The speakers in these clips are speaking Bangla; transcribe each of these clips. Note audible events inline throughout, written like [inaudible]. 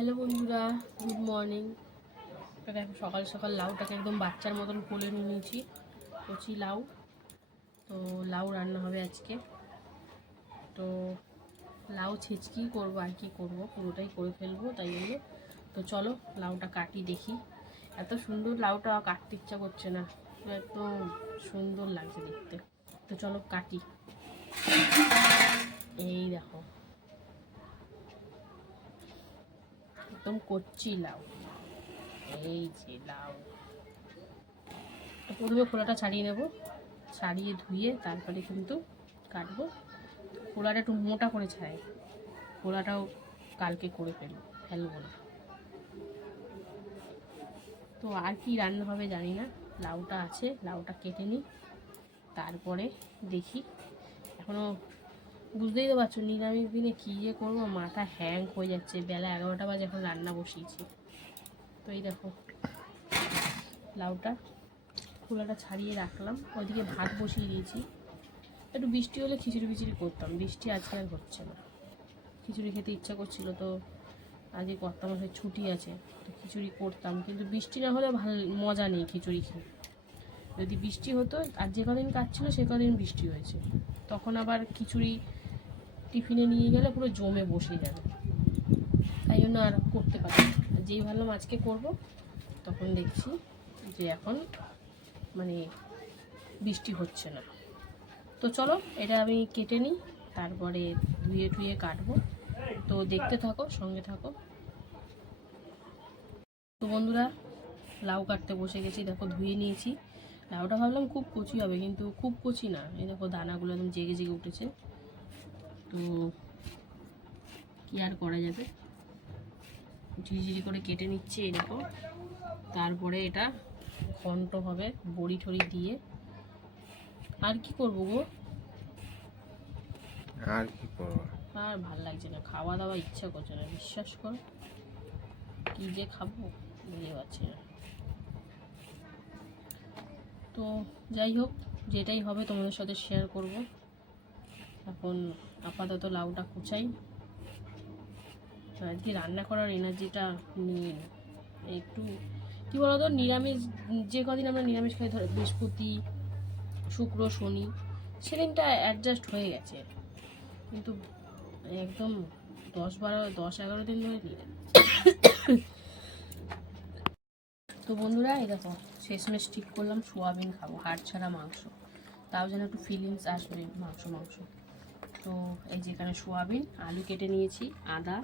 হ্যালো বন্ধুরা গুড মর্নিং দেখো, সকাল সকাল লাউটাকে একদম বাচ্চার মতন কোলে নিয়ে নিয়েছি, কচি লাউ। তো লাউ রান্না হবে আজকে। তো লাউ ছেচকি করব, আর কি করব, পুরোটাই করে ফেলব, তাই জন্য। তো চলো, লাউটা কাটি দেখি। এত সুন্দর লাউটা কাটতে ইচ্ছা করছে না। একদম সুন্দর লাগছে দেখতে। তো চলো, কাটি। এই দেখো। একদম কচ্ছি লাউ। এই যে লাউ। প্রথমে খোলাটা ছাড়িয়ে নেব। ছাড়িয়ে ধুয়ে তারপরে কিন্তু কাটবো। খোলাটা একটু মোটা করে ছাড়াই। খোলাটাও কালকে করে ফেলব ফেলব না। তো আর কি রান্না হবে জানি না। লাউটা আছে, লাউটা কেটে নিই। তারপরে দেখি। এখনও বুঝতেই তো পারছ, নিরামিষ দিনে কী যে করব, মাথা হ্যাং হয়ে যাচ্ছে। বেলা এগারোটা বাজে এখন রান্না বসিয়েছি। তো এই দেখো, লাউটা খোলাটা ছাড়িয়ে রাখলাম। ওইদিকে ভাত বসিয়ে দিয়েছি। একটু বৃষ্টি হলে খিচুড়ি ফিচুড়ি করতাম। বৃষ্টি আজকে আর হচ্ছে না। খিচুড়ি খেতে ইচ্ছা করছিল তো, আজকে কর্তামশাই ছুটি আছে, তো খিচুড়ি করতাম। কিন্তু বৃষ্টি না হলে ভালো, মজা নেই খিচুড়ি খেয়ে। যদি বৃষ্টি হতো, আর যে কদিন কাজ ছিল সে কদিন বৃষ্টি হয়েছে। তখন আবার খিচুড়ি টিফিনে নিয়ে গেলে পুরো জমে বসে যাবে তাই জন্য আর করতে পারি। যেই ভাবলাম আজকে করব, তখন দেখছি যে এখন মানে বৃষ্টি হচ্ছে না। তো চলো, এটা আমি কেটে নিই, তারপরে ধুয়ে টুয়ে কাটবো। তো দেখতে থাকো, সঙ্গে থাকো। তো বন্ধুরা, লাউ কাটতে বসে গেছি, দেখো ধুয়ে নিয়েছি। লাউটা ভাবলাম খুব কচি হবে, কিন্তু খুব কচি না। এই দেখো দানাগুলো একদম জেগে জেগে উঠেছে। তো কি আর করা যাবে? ঝিঝিরি করে কেটে নিচ্ছে দেখো তারপরে এটা ঘন্ট হবে বড়ি ঠড়ি দিয়ে। আর কি করব গো? আর কি করব? আর ভালো লাগছে না। খাওয়া দাওয়া ইচ্ছা করছে না বিশ্বাস করো। কি যে খাব বুঝতে পারছি না। তো যাই হোক যেটাই হবে তোমাদের সাথে শেয়ার করব। এখন আপাতত লাউটা কুচাই। আজকে রান্না করার এনার্জিটা নিয়ে একটু, কী বলতো, নিরামিষ, যে কদিন আমরা নিরামিষ খাই, ধরো বৃহস্পতি, শুক্র, শনি, সেদিনটা অ্যাডজাস্ট হয়ে গেছে। কিন্তু একদম দশ বারো, দশ এগারো দিন ধরে [coughs] তো বন্ধুরা, এই দেখো, শেষমেশ ঠিক করলাম, সোয়াবিন খাব, হাড় ছাড়া মাংস। তাও যেন একটু ফিলিংস আসবে, মাংস মাংস। তো এই যে এখানে সোয়াবিন, আলু কেটে নিয়েছি, আদা,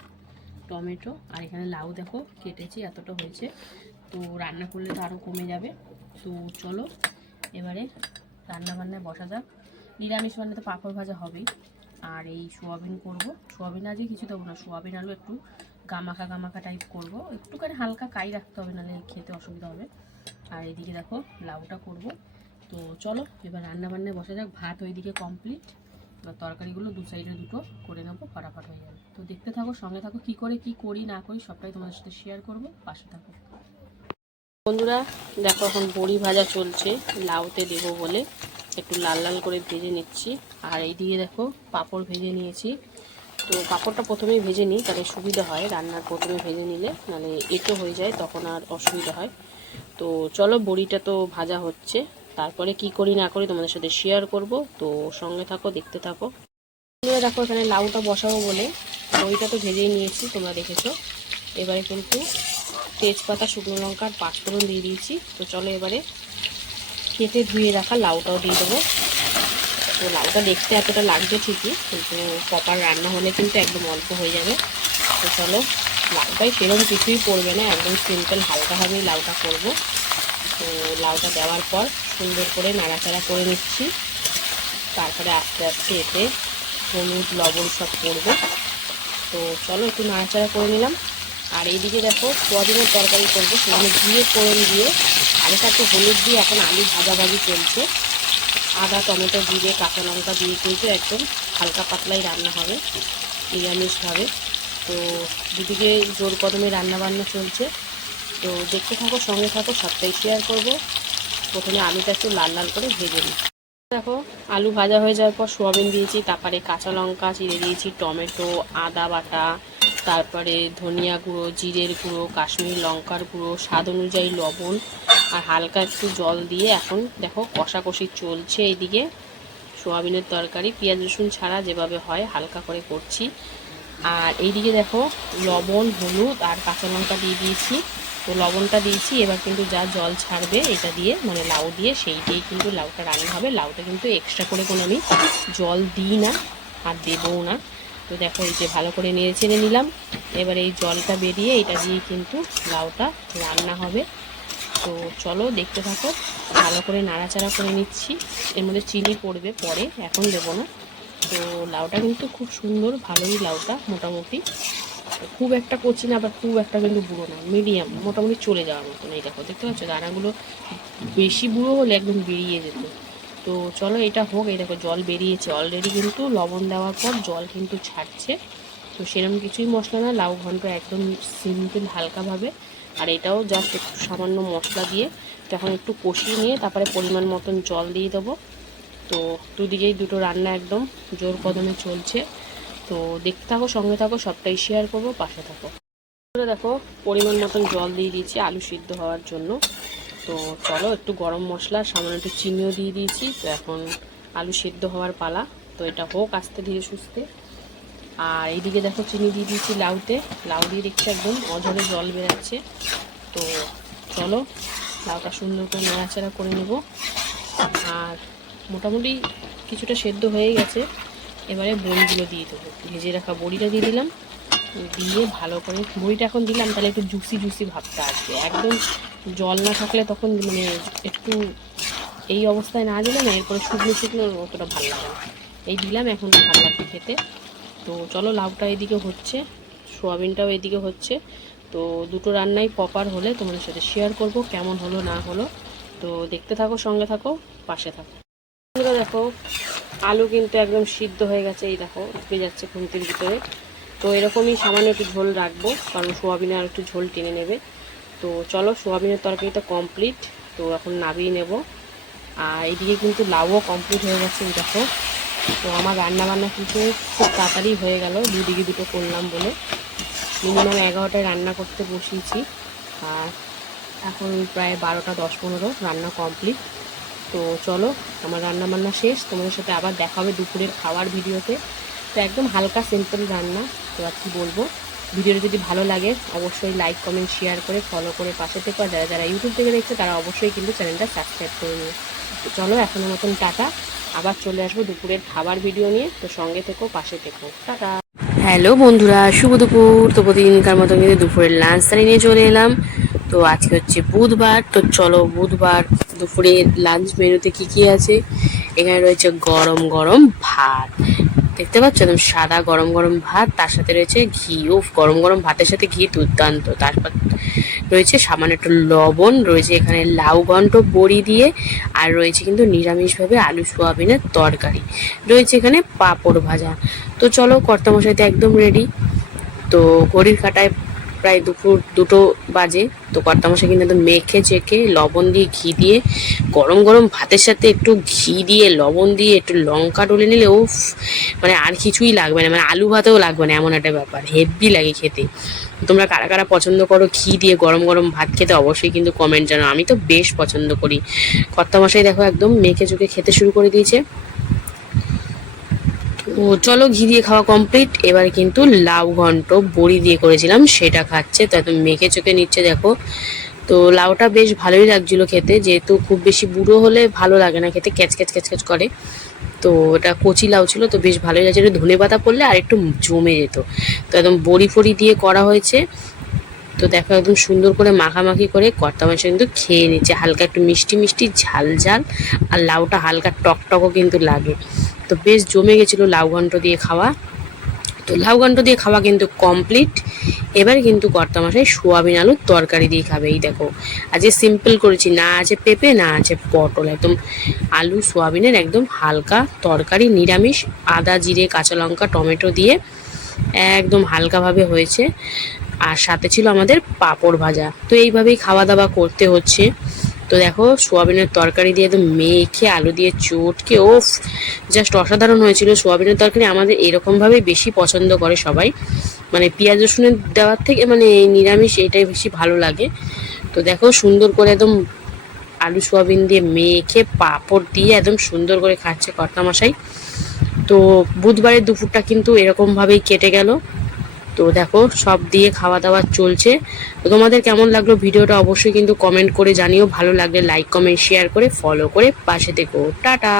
টমেটো, আর এখানে লাউ দেখো কেটেছি, এতটা হয়েছে। তো রান্না করলে তো আরও কমে যাবে। তো চলো, এবারে রান্না বান্নায় বসা যাক। নিরামিষ বান্নাতে পাঁপড় ভাজা হবেই। আর এই সোয়াবিন করব। সোয়াবিন আজকে কিছু দেবো না, সোয়াবিন, আলু একটু গামাখা গামাখা টাইপ করব। একটুখানি হালকা কাই রাখতে হবে, নাহলে খেতে অসুবিধা হবে। আর এদিকে দেখো, লাউটা করব। তো চলো, এবার রান্না বান্নায় বসা যাক। ভাত ওইদিকে কমপ্লিট এবার তরকারিগুলো দু সাইডে দুটো করে নেব, ফটাফট হয়ে যাবে। তো দেখতে থাকো, সঙ্গে থাকো, কি করে, কি করি, না করি, সবটাই তোমাদের সাথে শেয়ার করব, পাশে থাকো। বন্ধুরা, দেখো এখন বড়ি ভাজা চলছে, লাউতে দেবো বলে। একটু লাল লাল করে ভেজে নিচ্ছি। আর এই দিয়ে দেখো, পাঁপড় ভেজে নিয়েছি। তো পাঁপড়টা প্রথমেই ভেজে নিই, তাহলে সুবিধা হয় রান্নার প্রথমে ভেজে নিলে, নাহলে এঁটো হয়ে যায়, তখন আর অসুবিধা হয়। তো চলো, বড়িটা তো ভাজা হচ্ছে। তারপরে কি করি না করি তোমাদের সাথে শেয়ার করব। তো সঙ্গে থাকো, দেখতে থাকো। দেখো, এখানে লাউটা বসাবো বলে। দইটা তো ভেজেই নিয়েছি, তোমরা দেখেছ। এবারে কিন্তু তেজপাতা, শুকনো লঙ্কার পাঁচফোড়ন দিয়ে দিয়েছি। তো চলো এবারে কেটে ধুয়ে রাখা লাউটাও দিয়ে দেবো। তো লাউটা দেখতে এতটা লাগবে ঠিকই, কিন্তু প্রপার রান্না হলে কিন্তু একদম অল্প হয়ে যাবে। তো চলো, লাউটাই সেরকম কিছুই পড়বে না। একদম সিম্পল হালকাভাবেই লাউটা করব। তো লাউটা দেওয়ার পর সুন্দর করে নাড়াচাড়া করে নিচ্ছি। তারপরে আস্তে আস্তে এতে হলুদ, লবণ সব করব তো চলো একটু নাড়াচাড়া করে নিলাম। আর এইদিকে দেখো সোয়াবিনের তরকারি করব। সেখানে দিয়ে ফোড়ন দিয়ে আগে সাথে হলুদ দিয়ে এখন আলু ভাজাভাজি চলছে। আদা, টমেটো দিয়ে কাঁচা লঙ্কা দিয়ে কিন্তু একদম হালকা পাতলাই রান্না হবে, নিরামিষভাবে। তো দুদিকে জোর কদমে রান্না বান্না চলছে। তো দেখতে থাকো, সঙ্গে থাকো, সবটাই শেয়ার করব। প্রথমে আলুটা একটু লাল লাল করে ভেজে নিই। দেখো, আলু ভাজা হয়ে যাওয়ার পর সোয়াবিন দিয়েছি, তারপরে কাঁচা লঙ্কা চিড়ে দিয়েছি, টমেটো, আদা বাটা, তারপরে ধনিয়া গুঁড়ো, জিরের গুঁড়ো, কাশ্মীরি লঙ্কার গুঁড়ো, স্বাদ অনুযায়ী লবণ, আর হালকা একটু জল দিয়ে এখন দেখো কষাকষি চলছে এইদিকে। সোয়াবিনের তরকারি, পেঁয়াজ রসুন ছাড়া যেভাবে হয় হালকা করে করছি। আর এইদিকে দেখো লবণ, হলুদ আর কাঁচা লঙ্কা দিয়ে দিয়েছি। তো লবণটা দিয়েছি, এবার কিন্তু যা জল ছাড়বে এটা দিয়ে মানে লাউ দিয়ে সেই দিয়েই কিন্তু লাউটা রান্না হবে। লাউটা কিন্তু এক্সট্রা করে কোনো আমি জল দিই না আর দেবও না। তো দেখো এই যে ভালো করে নেড়ে চেড়ে নিলাম। এবার এই জলটা বেরিয়ে এটা দিয়ে কিন্তু লাউটা রান্না হবে। তো চলো দেখতে থাকো, ভালো করে নাড়াচাড়া করে নিচ্ছি। এর মধ্যে চিনি পড়বে পরে, এখন দেবো না। তো লাউটা কিন্তু খুব সুন্দর, ভালোই লাউটা মোটামুটি। খুব একটা কচি না আবার খুব একটা কিন্তু বুড়ো না মিডিয়াম মোটামুটি চলে যাওয়ার মতন এই দেখো, দেখতে পাচ্ছ? দানাগুলো বেশি বুড়ো হলে একদম বেরিয়ে যেত। তো চলো এটা হোক, এই দেখো, জল বেরিয়েছে। অলরেডি কিন্তু লবণ দেওয়ার পর জল কিন্তু ছাড়ছে। তো সেরকম কিছুই মশলা না, লাউ ঘন্ট একদম সিম্পল হালকাভাবে। আর এটাও জাস্ট একটু সামান্য মশলা দিয়ে তখন একটু কষিয়ে নিয়ে তারপরে পরিমাণ মতন জল দিয়ে দেবো। তো দুদিকেই দুটো রান্না একদম জোর কদমে চলছে। তো দেখতে থাকো, সঙ্গে থাকো, সবটাই শেয়ার করব, পাশে থাকো। দেখো, পরিমাণ মতন জল দিয়ে দিয়েছি, আলু সিদ্ধ হওয়ার জন্য। তো চলো, একটু গরম মশলা, সামান্য একটু চিনিও দিয়ে দিয়েছি। তো এখন আলু সিদ্ধ হওয়ার পালা। তো এটা হোক আস্তে ধীরে সুস্থে। আর এইদিকে দেখো, চিনি দিয়ে দিয়েছি লাউতে। লাউ দিয়ে দেখছি একদম অঝরে জল বেরাচ্ছে। তো চলো, লাউটা সুন্দর করে নাড়াচাড়া করে নেব। আর মোটামুটি কিছুটা সেদ্ধ হয়ে গেছে। এবারে বড়িগুলো দিয়ে দেবো। ভেজে রাখা বড়িটা দিয়ে দিলাম। দিয়ে ভালো করে বড়িটা এখন দিলাম, তাহলে একটু জুসি জুসি ভাবটা আসবে। একদম জল না থাকলে তখন মানে একটু এই অবস্থায় না দিলে না, এরপরে শুকনো শুকনো অতটা ভালো লাগে এই দিলাম, এখন ভালো লাগবে খেতে। তো চলো, লাউটা এদিকে হচ্ছে, সোয়াবিনটাও এদিকে হচ্ছে। তো দুটো রান্নাই প্রপার হলে তোমাদের সাথে শেয়ার করব, কেমন হলো না হলো। তো দেখতে থাকো, সঙ্গে থাকো, পাশে থাকো। দেখো আলু কিন্তু একদম সিদ্ধ হয়ে গেছে, এই দেখো উঠে যাচ্ছে খুন্তির ভিতরে। তো এরকমই সামান্য একটু ঝোল রাখব, কারণ সোয়াবিনে আর একটু ঝোল টেনে নেবে। তো চলো, সোয়াবিনের তরকারিটা কমপ্লিট তো এখন নাবিয়ে নেব। আর এদিকে কিন্তু লাউও কমপ্লিট হয়ে গেছে, এই দেখো। তো আমার রান্না বান্না কিন্তু খুব তাড়াতাড়ি হয়ে গেল, দুদিকে দুটো করলাম বলে। মিনিমাম এগারোটায় রান্না করতে বসিয়েছি। আর এখন প্রায় বারোটা দশ পনেরো, রান্না কমপ্লিট তো চলো, আমার রান্না বান্না শেষ। তোমাদের সাথে আবার দেখা হবে দুপুরের খাওয়ার ভিডিওতে। তো একদম হালকা সিম্পল রান্না। তো আর কি বলব? ভিডিওটা যদি ভালো লাগে, অবশ্যই লাইক কমেন্ট শেয়ার করে ফলো করে পাশে থেকে। আর যারা যারা ইউটিউব থেকে দেখছে, তারা অবশ্যই কিন্তু চ্যানেলটা সাবস্ক্রাইব করে নিও। তো চলো, এখনের মতন টাটা। আবার চলে আসব দুপুরের খাবার ভিডিও নিয়ে। তো সঙ্গে থেকো, পাশে থেকো। টাটা। হ্যালো বন্ধুরা, শুভ দুপুর। তো প্রতিদিনকার মতন কিন্তু দুপুরের লাঞ্চ তারি নিয়ে চলে এলাম। তো আজকে হচ্ছে বুধবার। তো চলো, বুধবার দুপুরে লাঞ্চ মেনুতে কি কি আছে? এখানে রয়েছে গরম গরম ভাত। দেখতে পাচ্ছ একদম সাদা গরম গরম ভাত, তার সাথে রয়েছে ঘি। ও গরম গরম ভাতের সাথে ঘি দুর্দান্ত। তারপর রয়েছে সামান্য একটু লবণ, রয়েছে এখানে লাউ ঘন্ট বড়ি দিয়ে, আর রয়েছে কিন্তু নিরামিষভাবে আলু সোয়াবিনের তরকারি। রয়েছে এখানে পাঁপড় ভাজা। তো চলো কর্তামশাইতে একদম রেডি তো ঘড়ির কাটায় প্রায় দুপুর দুটো বাজে। তো কর্তামশাই কিন্তু একদম মেখে চেখে লবণ দিয়ে ঘি দিয়ে, গরম গরম ভাতের সাথে একটু ঘি দিয়ে, লবণ দিয়ে, একটু লঙ্কা ডলে নিলে ও মানে আর কিছুই লাগবে না। মানে আলু ভাতেও লাগবে না, এমন একটা ব্যাপার। হেভি লাগে খেতে। তোমরা কারা কারা পছন্দ করো ঘি দিয়ে গরম গরম ভাত খেতে অবশ্যই কিন্তু কমেন্ট জানাও। আমি তো বেশ পছন্দ করি। কর্তামশাই দেখো একদম মেখে চুকে খেতে শুরু করে দিয়েছে। ও, চলো ঘি দিয়ে খাওয়া কমপ্লিট এবার কিন্তু লাউ ঘন্ট, বড়ি দিয়ে করেছিলাম, সেটা খাচ্ছে। তো একদম মেখে চোখে নিচ্ছে, দেখো। তো লাউটা বেশ ভালোই লাগছিল খেতে, যেহেতু খুব বেশি বুড়ো হলে ভালো লাগে না খেতে, ক্যাচ ক্যাচ ক্যাচ ক্যাচ করে। তো ওটা কচি লাউ ছিল, তো বেশ ভালোই লাগছে একটু ধনে পাতা পড়লে আর একটু জমে যেত। তো একদম বড়ি ফড়ি দিয়ে করা হয়েছে। তো দেখো একদম সুন্দর করে মাখামাখি করে কর্তা মাংস কিন্তু খেয়ে নিচ্ছে। হালকা একটু মিষ্টি মিষ্টি, ঝাল ঝাল, আর লাউটা হালকা টক টকও কিন্তু লাগে। তো বেশ জমে গেছিল লাউ ঘন্ট দিয়ে খাওয়া। তো লাউ ঘন্ট দিয়ে খাওয়া কিন্তু কমপ্লিট এবার কিন্তু কর্তা মশাই সোয়াবিন আলুর তরকারি দিয়ে খাবে, এই দেখো। আজকে সিম্পল করেছি, না আছে পেঁপে, না আছে পটল, একদম আলু সোয়াবিনের একদম হালকা তরকারি, নিরামিষ, আদা, জিরে, কাঁচা লঙ্কা, টমেটো দিয়ে একদম হালকাভাবে হয়েছে। আর সাথে ছিল আমাদের পাঁপড় ভাজা। তো এইভাবেই খাওয়া দাওয়া করতে হচ্ছে। তো তো দেখো, সোয়াবিনের তরকারি দিয়ে একদম মেখে আলু দিয়ে চটকে ও জাস্ট অসাধারণ হয়েছিল সোয়াবিনের তরকারি। আমাদের এরকমভাবেই বেশি পছন্দ করে সবাই। মানে পেঁয়াজ রসুনের দেওয়ার থেকে মানে এই নিরামিষ এটাই বেশি ভালো লাগে। তো দেখো, সুন্দর করে একদম আলু সোয়াবিন দিয়ে মেখে পাঁপড় দিয়ে একদম সুন্দর করে খাচ্ছে কর্তামশাই। তো বুধবারের দুপুরটা কিন্তু এরকমভাবেই কেটে গেল। তো দেখো, সব দিয়ে খাওয়া দাওয়া চলছে। তো তোমাদের কেমন লাগল ভিডিওটা অবশ্যই কিন্তু কমেন্ট করে জানিও। ভালো লাগলে লাইক কমেন্ট শেয়ার করে ফলো করে পাশে দেখো টাটা!